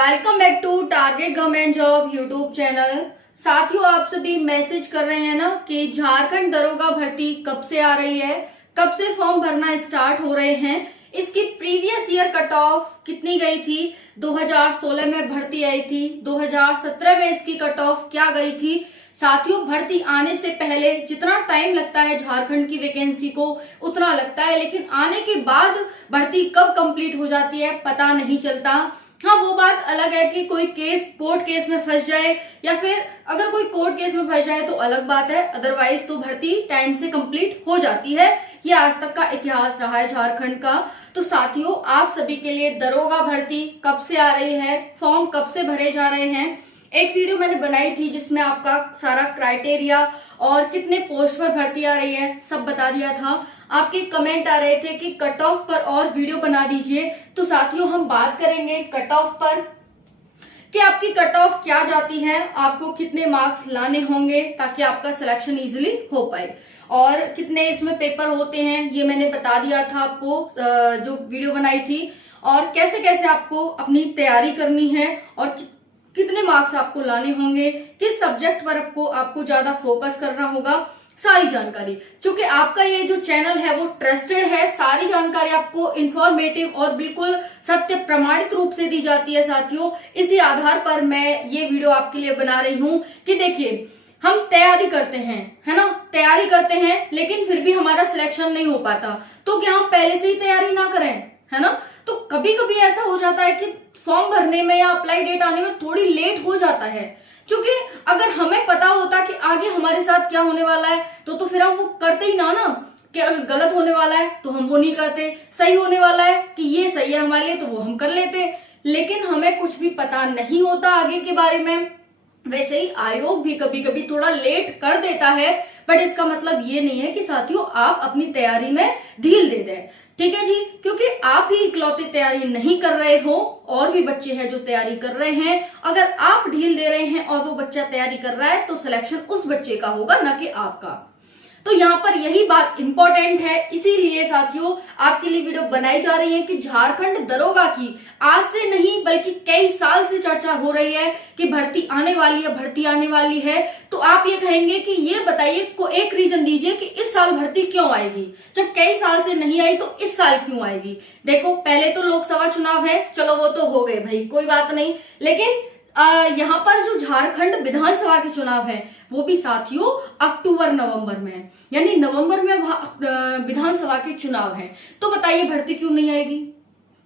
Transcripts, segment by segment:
Welcome back to target government job YouTube channel. साथियों, आप सभी मैसेज कर रहे हैं ना कि झारखंड दरोगा भर्ती कब से आ रही है, कब से फॉर्म भरना स्टार्ट हो रहे हैं, इसकी प्रीवियस ईयर कट ऑफ कितनी गई थी। 2016 में भर्ती आई थी, 2017 में इसकी कट ऑफ क्या गई थी। साथियों, भर्ती आने से पहले जितना टाइम लगता है झारखंड की वैकेंसी को उतना लगता है, लेकिन आने के बाद भर्ती कब कंप्लीट हो जाती है पता नहीं चलता। हाँ, वो बात अलग है कि कोई केस कोर्ट केस में फंस जाए या फिर अगर कोई कोर्ट केस में फंस जाए तो अलग बात है, अदरवाइज तो भर्ती टाइम से कंप्लीट हो जाती है। ये आज तक का इतिहास रहा है झारखंड का। तो साथियों, आप सभी के लिए दरोगा भर्ती कब से आ रही है, फॉर्म कब से भरे जा रहे हैं, एक वीडियो मैंने बनाई थी जिसमें आपका सारा क्राइटेरिया और कितने पोस्ट पर भर्ती आ रही है सब बता दिया था। आपके कमेंट आ रहे थे कि कट ऑफ पर और वीडियो बना दीजिए। तो साथियों, हम बात करेंगे कट ऑफ पर कि आपकी कट ऑफ क्या जाती है, आपको कितने मार्क्स लाने होंगे ताकि आपका सिलेक्शन इजीली हो पाए, और कितने इसमें पेपर होते हैं ये मैंने बता दिया था आपको जो वीडियो बनाई थी, और कैसे कैसे आपको अपनी तैयारी करनी है और कितने मार्क्स आपको लाने होंगे, किस सब्जेक्ट पर आपको ज्यादा फोकस करना होगा, सारी जानकारी। क्योंकि आपका ये जो चैनल है वो ट्रस्टेड है, सारी जानकारी आपको इंफॉर्मेटिव और बिल्कुल सत्य प्रमाणित रूप से दी जाती है। साथियों, इसी आधार पर मैं ये वीडियो आपके लिए बना रही हूँ कि देखिए, हम तैयारी करते हैं, है ना, तैयारी करते हैं लेकिन फिर भी हमारा सिलेक्शन नहीं हो पाता, तो क्या हम पहले से ही तैयारी ना करें, है ना। तो कभी कभी ऐसा हो जाता है कि फॉर्म भरने में या अप्लाई डेट आने में थोड़ी लेट हो जाता है, क्योंकि अगर हमें पता होता कि आगे हमारे साथ क्या होने वाला है तो फिर हम वो करते ही ना कि अगर गलत होने वाला है तो हम वो नहीं करते, सही होने वाला है कि ये सही है हमारे लिए तो वो हम कर लेते। लेकिन हमें कुछ भी पता नहीं होता आगे के बारे में। वैसे ही आयोग भी कभी कभी थोड़ा लेट कर देता है, बट इसका मतलब ये नहीं है कि साथियों आप अपनी तैयारी में ढील दे दें, ठीक है जी। क्योंकि आप ही इकलौते तैयारी नहीं कर रहे हो, और भी बच्चे हैं जो तैयारी कर रहे हैं। अगर आप ढील दे रहे हैं और वो बच्चा तैयारी कर रहा है तो सिलेक्शन उस बच्चे का होगा, ना कि आपका। तो यहाँ पर यही बात इंपॉर्टेंट है, इसीलिए साथियों आपके लिए वीडियो बनाई जा रही है कि झारखंड दरोगा की आज से नहीं बल्कि कई साल से चर्चा हो रही है कि भर्ती आने वाली है, भर्ती आने वाली है। तो आप ये कहेंगे कि ये बताइए, को एक रीजन दीजिए कि इस साल भर्ती क्यों आएगी, जब कई साल से नहीं आई तो इस साल क्यों आएगी। देखो, पहले तो लोकसभा चुनाव है, चलो वो तो हो गए भाई, कोई बात नहीं, लेकिन यहाँ पर जो झारखंड विधानसभा के चुनाव है वो भी साथियों अक्टूबर नवंबर में, यानी नवंबर में विधानसभा के चुनाव है। तो बताइए भर्ती क्यों नहीं आएगी,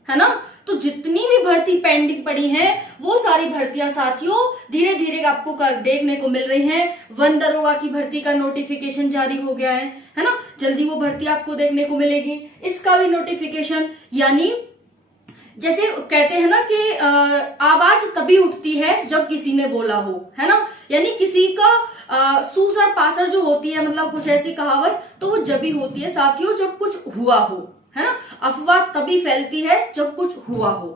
है ना। तो जितनी भी भर्ती पेंडिंग पड़ी है वो सारी भर्तियां साथियों धीरे धीरे आपको देखने को मिल रही हैं। वन दरोगा की भर्ती का नोटिफिकेशन जारी हो गया है ना, जल्दी वो भर्ती आपको देखने को मिलेगी। इसका भी नोटिफिकेशन, यानी जैसे कहते हैं ना कि आवाज तभी उठती है जब किसी ने बोला हो, है ना, यानी किसी का सूसर पासर जो होती है, मतलब कुछ ऐसी कहावत, तो वो जब ही होती है साथियों जब कुछ हुआ हो, है ना। अफवाह तभी फैलती है जब कुछ हुआ हो।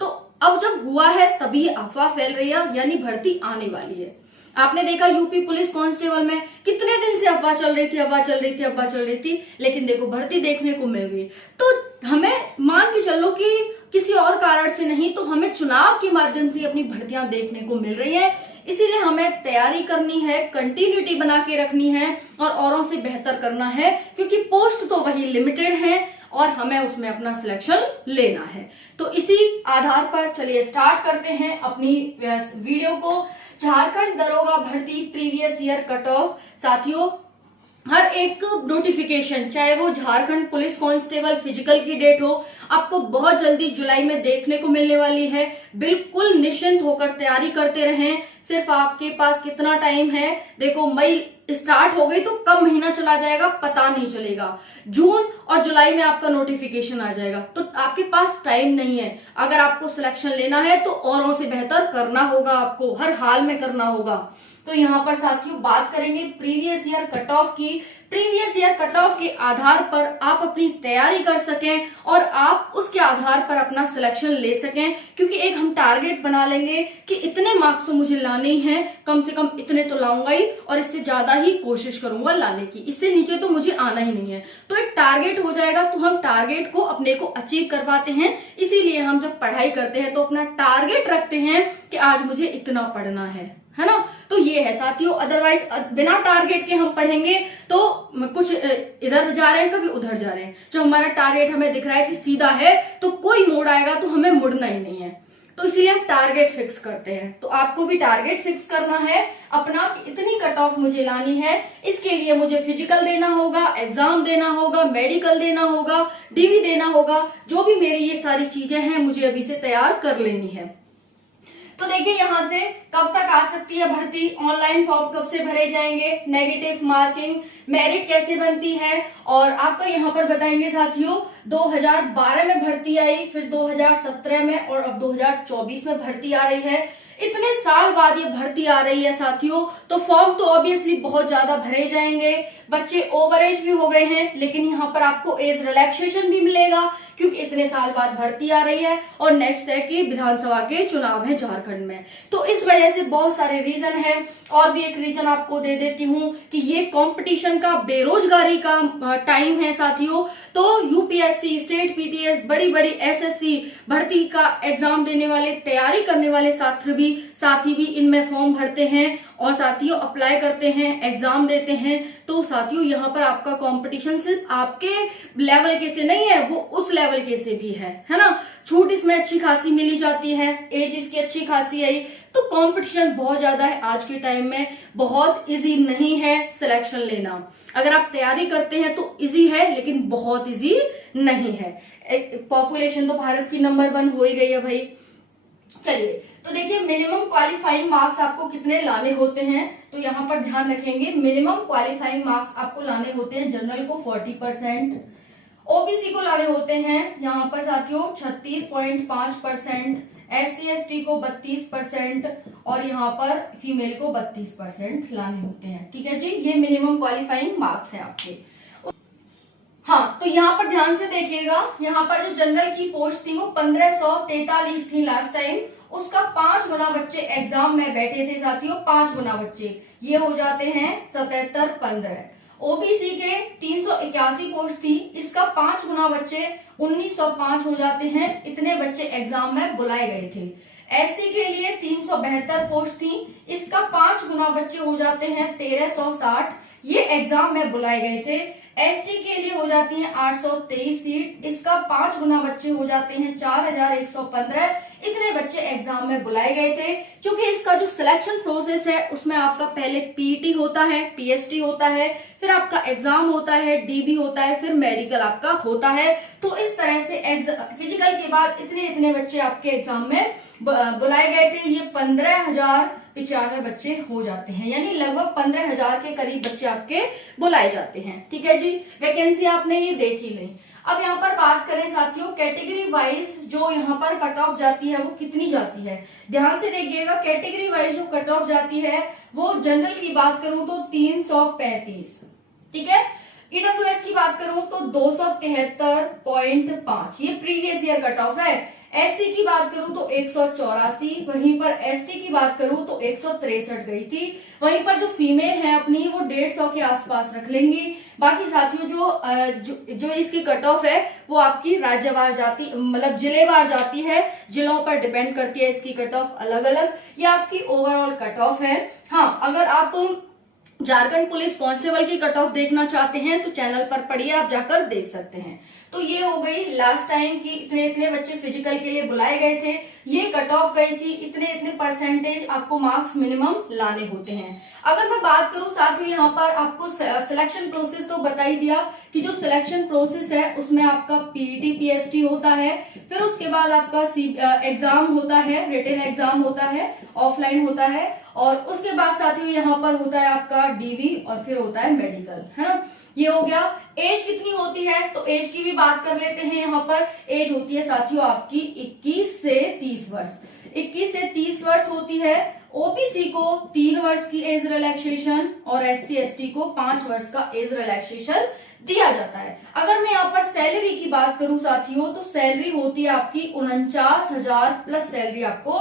तो अब जब हुआ है तभी अफवाह फैल रही है, यानी भर्ती आने वाली है। आपने देखा यूपी पुलिस कांस्टेबल में कितने दिन से अफवाह चल रही थी, लेकिन देखो भर्ती देखने को मिल गई। तो हमें मान के चलो कि किसी और कारण से नहीं तो हमें चुनाव के माध्यम से अपनी भर्तियां देखने को मिल रही है। इसीलिए हमें तैयारी करनी है, कंटिन्यूटी बना के रखनी है और औरों से बेहतर करना है, क्योंकि पोस्ट तो वही लिमिटेड है और हमें उसमें अपना सिलेक्शन लेना है। तो इसी आधार पर चलिए स्टार्ट करते हैं अपनी वीडियो को। झारखंड दरोगा भर्ती प्रीवियस ईयर कट ऑफ। साथियों, हर एक नोटिफिकेशन, चाहे वो झारखंड पुलिस कांस्टेबल फिजिकल की डेट हो, आपको बहुत जल्दी जुलाई में देखने को मिलने वाली है। बिल्कुल निश्चिंत होकर तैयारी करते रहें। सिर्फ आपके पास कितना टाइम है, देखो मई स्टार्ट हो गई तो कब महीना चला जाएगा पता नहीं चलेगा। जून और जुलाई में आपका नोटिफिकेशन आ जाएगा, तो आपके पास टाइम नहीं है। अगर आपको सिलेक्शन लेना है तो औरों से बेहतर करना होगा, आपको हर हाल में करना होगा। तो यहाँ पर साथियों बात करेंगे प्रीवियस ईयर कट ऑफ की। प्रीवियस ईयर कट ऑफ के आधार पर आप अपनी तैयारी कर सकें और आप उसके आधार पर अपना सिलेक्शन ले सकें, क्योंकि एक हम टारगेट बना लेंगे कि इतने मार्क्स तो मुझे लाने ही हैं, कम से कम इतने तो लाऊंगा ही और इससे ज्यादा ही कोशिश करूंगा लाने की, इससे नीचे तो मुझे आना ही नहीं है। तो एक एक टारगेट हो जाएगा तो हम टारगेट को अपने को अचीव कर पाते हैं। इसीलिए हम जब पढ़ाई करते हैं तो अपना टारगेट रखते हैं कि आज मुझे इतना पढ़ना है ना। तो ये है साथियों, अदरवाइज बिना टारगेट के हम पढ़ेंगे तो कुछ इधर जा रहे हैं कभी उधर जा रहे हैं। जो हमारा टारगेट हमें दिख रहा है कि सीधा है तो कोई मोड़ आएगा तो हमें मुड़ना ही नहीं है। तो इसीलिए हम टारगेट फिक्स करते हैं। तो आपको भी टारगेट फिक्स करना है अपना कि इतनी कट ऑफ मुझे लानी है। इसके लिए मुझे फिजिकल देना होगा, एग्जाम देना होगा, मेडिकल देना होगा, डीवी देना होगा। जो भी मेरी ये सारी चीजें हैं मुझे अभी से तैयार कर लेनी है। तो देखिए यहाँ से कब तक आ सकती है भर्ती, ऑनलाइन फॉर्म कब से भरे जाएंगे, नेगेटिव मार्किंग, मेरिट कैसे बनती है, और आपका यहाँ पर बताएंगे साथियों 2012 में भर्ती आई, फिर 2017 में और अब 2024 में भर्ती आ रही है। इतने साल बाद ये भर्ती आ रही है साथियों, तो फॉर्म तो ऑब्वियसली बहुत ज्यादा भरे जाएंगे। बच्चे ओवर एज भी हो गए हैं, लेकिन यहाँ पर आपको एज रिलैक्सेशन भी मिलेगा क्योंकि इतने साल बाद भर्ती आ रही है और नेक्स्ट है कि विधानसभा के चुनाव है झारखंड में। तो इस वजह से बहुत सारे रीजन है। और भी एक रीजन आपको दे देती हूँ कि ये कंपटीशन का, बेरोजगारी का टाइम है साथियों। तो यूपीएससी, स्टेट पीटीएस, बड़ी बड़ी एसएससी भर्ती का एग्जाम देने वाले, तैयारी करने वाले साथी भी इनमें फॉर्म भरते हैं और साथियों अप्लाई करते हैं, एग्जाम देते हैं। तो साथियों यहाँ पर आपका कंपटीशन सिर्फ आपके लेवल के से नहीं है, वो उस लेवल के से भी है ना। छूट इसमें अच्छी खासी मिली जाती है, एज इसकी अच्छी खासी आई। तो कंपटीशन बहुत ज्यादा है आज के टाइम में, बहुत इजी नहीं है सिलेक्शन लेना। अगर आप तैयारी करते हैं तो इजी है, लेकिन बहुत इजी नहीं है। पॉपुलेशन तो भारत की नंबर 1 हो ही गई है भाई। चलिए तो देखिए मिनिमम क्वालिफाइंग मार्क्स आपको कितने लाने होते हैं। तो यहाँ पर ध्यान रखेंगे, मिनिमम क्वालिफाइंग मार्क्स आपको लाने होते हैं जनरल को 40%, ओबीसी को लाने होते हैं यहाँ पर साथियों 36.5%, SC ST को 32% और यहाँ पर फीमेल को 32% लाने होते हैं। ठीक है जी, ये मिनिमम क्वालिफाइंग मार्क्स है आपके। हाँ, तो यहाँ पर ध्यान से देखिएगा, यहाँ पर जो जनरल की पोस्ट थी वो 1543 थी लास्ट टाइम, उसका 5 गुना बच्चे एग्जाम में बैठे थे साथियों, 5 गुना बच्चे, ये हो जाते हैं 77-15। ओबीसी के 381 पोस्ट थी, इसका 5 गुना बच्चे 1905 हो जाते हैं, इतने बच्चे एग्जाम में बुलाए गए थे। एससी के लिए 372 पोस्ट थी, इसका 5 गुना बच्चे हो जाते हैं 1360, ये एग्जाम में बुलाए गए थे। एसटी के लिए हो जाती है 823 सीट, इसका 5 गुना बच्चे हो जाते हैं 4115, इतने बच्चे एग्जाम में बुलाए गए थे। क्योंकि इसका जो सिलेक्शन प्रोसेस है उसमें आपका पहले पीटी होता है, पीएचडी होता है, फिर आपका एग्जाम होता है, डीबी होता है, फिर मेडिकल आपका होता है। तो इस तरह से फिजिकल के बाद इतने बच्चे आपके एग्जाम में बुलाए गए थे। ये 15,095 बच्चे हो जाते हैं, यानी लगभग 15,000 के करीब बच्चे आपके बुलाए जाते हैं। ठीक है जी, वैकेंसी आपने ये देख ही ली। अब यहाँ पर बात करें साथियों कैटेगरी वाइज जो यहाँ पर कट ऑफ जाती है वो कितनी जाती है, ध्यान से देखिएगा। कैटेगरी वाइज जो कट ऑफ जाती है वो जनरल की बात करूं तो 335, ठीक है। ईडब्ल्यूएस की बात करूं तो 273.5, ये प्रीवियस ईयर कट ऑफ है। एससी की बात करूं तो 184, वहीं पर एसटी की बात करूं तो 163 गई थी। वहीं पर जो फीमेल है अपनी वो 150 के आसपास रख लेंगी। बाकी साथियों जो इसकी कट ऑफ है वो आपकी राज्यवार जाती, मतलब जिलेवार जाती है, जिलों पर डिपेंड करती है इसकी कट ऑफ अलग अलग। ये आपकी ओवरऑल कट ऑफ है। हाँ, अगर आप झारखंड पुलिस कांस्टेबल की कट ऑफ देखना चाहते हैं तो चैनल पर पढ़िए, आप जाकर देख सकते हैं। तो ये हो गई लास्ट टाइम की इतने बच्चे फिजिकल के लिए बुलाए गए थे, ये कट ऑफ गई थी, इतने परसेंटेज आपको मार्क्स मिनिमम लाने होते हैं। अगर मैं बात करूं साथ ही यहाँ पर आपको सिलेक्शन प्रोसेस तो बता ही दिया कि जो सिलेक्शन प्रोसेस है उसमें आपका पीईटी पीएचडी होता है, फिर उसके बाद आपका एग्जाम होता है, रिटन एग्जाम होता है, ऑफलाइन होता है, और उसके बाद साथियों यहाँ पर होता है आपका डीवी और फिर होता है मेडिकल, है ना। ये हो गया। एज कितनी होती है तो एज की भी बात कर लेते हैं। यहाँ पर एज होती है साथियों आपकी 21 से 30 वर्ष, 21 से 30 वर्ष होती है। ओबीसी को 3 वर्ष की एज रिलैक्सेशन और SC ST को 5 वर्ष का एज रिलैक्सेशन दिया जाता है। अगर मैं यहाँ पर सैलरी की बात करूं साथियों, तो सैलरी होती है आपकी 49,000 प्लस सैलरी आपको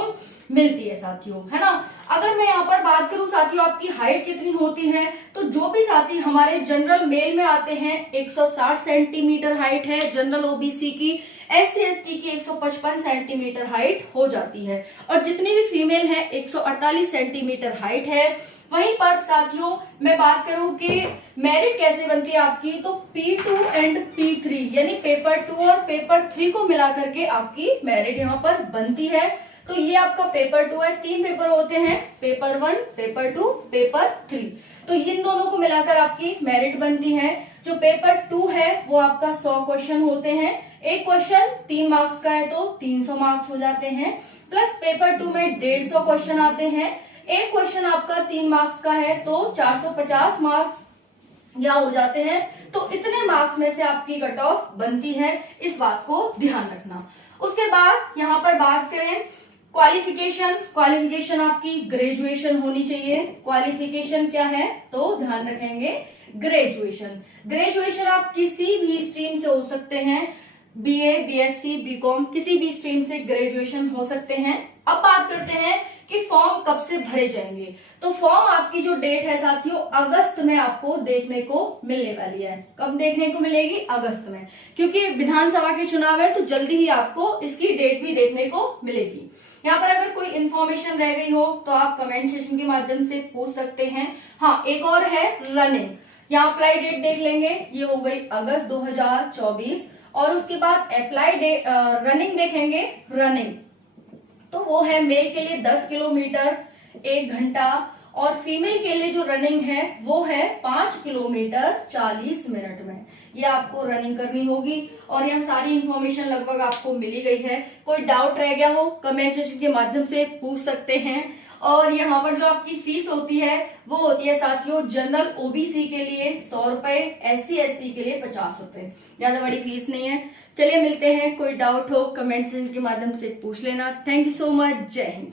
मिलती है साथियों, है ना। अगर मैं यहाँ पर बात करूं साथियों आपकी हाइट कितनी होती है, तो जो भी साथी हमारे जनरल मेल में आते हैं 160 सेंटीमीटर हाइट है जनरल ओबीसी की, SC ST की 155 सेंटीमीटर हाइट हो जाती है, और जितनी भी फीमेल है 148 सेंटीमीटर हाइट है। वहीं पर साथियों मैं बात करूं कि मेरिट कैसे बनती है आपकी, तो P2 एंड P3 यानी पेपर 2 और पेपर 3 को मिला करके आपकी मेरिट यहाँ पर बनती है। तो ये आपका पेपर 2 है, 3 पेपर होते हैं, पेपर 1, पेपर 2, पेपर 3। तो इन दोनों को मिलाकर आपकी मेरिट बनती है। जो पेपर 2 है वो आपका 100 क्वेश्चन होते हैं, एक क्वेश्चन 3 मार्क्स का है तो 300 मार्क्स हो जाते हैं, प्लस पेपर 2 में 150 क्वेश्चन आते हैं, एक क्वेश्चन आपका 3 मार्क्स का है तो 450 मार्क्स या हो जाते हैं। तो इतने मार्क्स में से आपकी कट ऑफ बनती है, इस बात को ध्यान रखना। उसके बाद यहाँ पर बात करें क्वालिफिकेशन आपकी ग्रेजुएशन होनी चाहिए। क्वालिफिकेशन क्या है, तो ध्यान रखेंगे ग्रेजुएशन आप किसी भी स्ट्रीम से हो सकते हैं, BA, BSc, BCom किसी भी स्ट्रीम से ग्रेजुएशन हो सकते हैं। अब बात करते हैं कि फॉर्म कब से भरे जाएंगे, तो फॉर्म आपकी जो डेट है साथियों अगस्त में आपको देखने को मिलने वाली है। कब देखने को मिलेगी, अगस्त में, क्योंकि विधानसभा के चुनाव है तो जल्दी ही आपको इसकी डेट भी देखने को मिलेगी। यहाँ पर अगर कोई इन्फॉर्मेशन रह गई हो तो आप कमेंट सेक्शन के माध्यम से पूछ सकते हैं। हाँ, एक और है रनिंग, यहाँ अप्लाई डेट देख लेंगे, ये हो गई अगस्त 2024, और उसके बाद अप्लाई डेट रनिंग देखेंगे। रनिंग तो वो है मेल के लिए 10 किलोमीटर 1 घंटा, और फीमेल के लिए जो रनिंग है वो है 5 किलोमीटर 40 मिनट में। ये आपको रनिंग करनी होगी, और यहाँ सारी इंफॉर्मेशन लगभग आपको मिली गई है। कोई डाउट रह गया हो कमेंट सेक्शन के माध्यम से पूछ सकते हैं। और यहाँ पर जो आपकी फीस होती है वो होती है साथियों जनरल ओबीसी के लिए 100 रुपए, SC ST के लिए 50 रुपए, ज्यादा बड़ी फीस नहीं है। चलिए मिलते हैं, कोई डाउट हो कमेंट सेक्शन के माध्यम से पूछ लेना। थैंक यू सो मच, जय हिंद।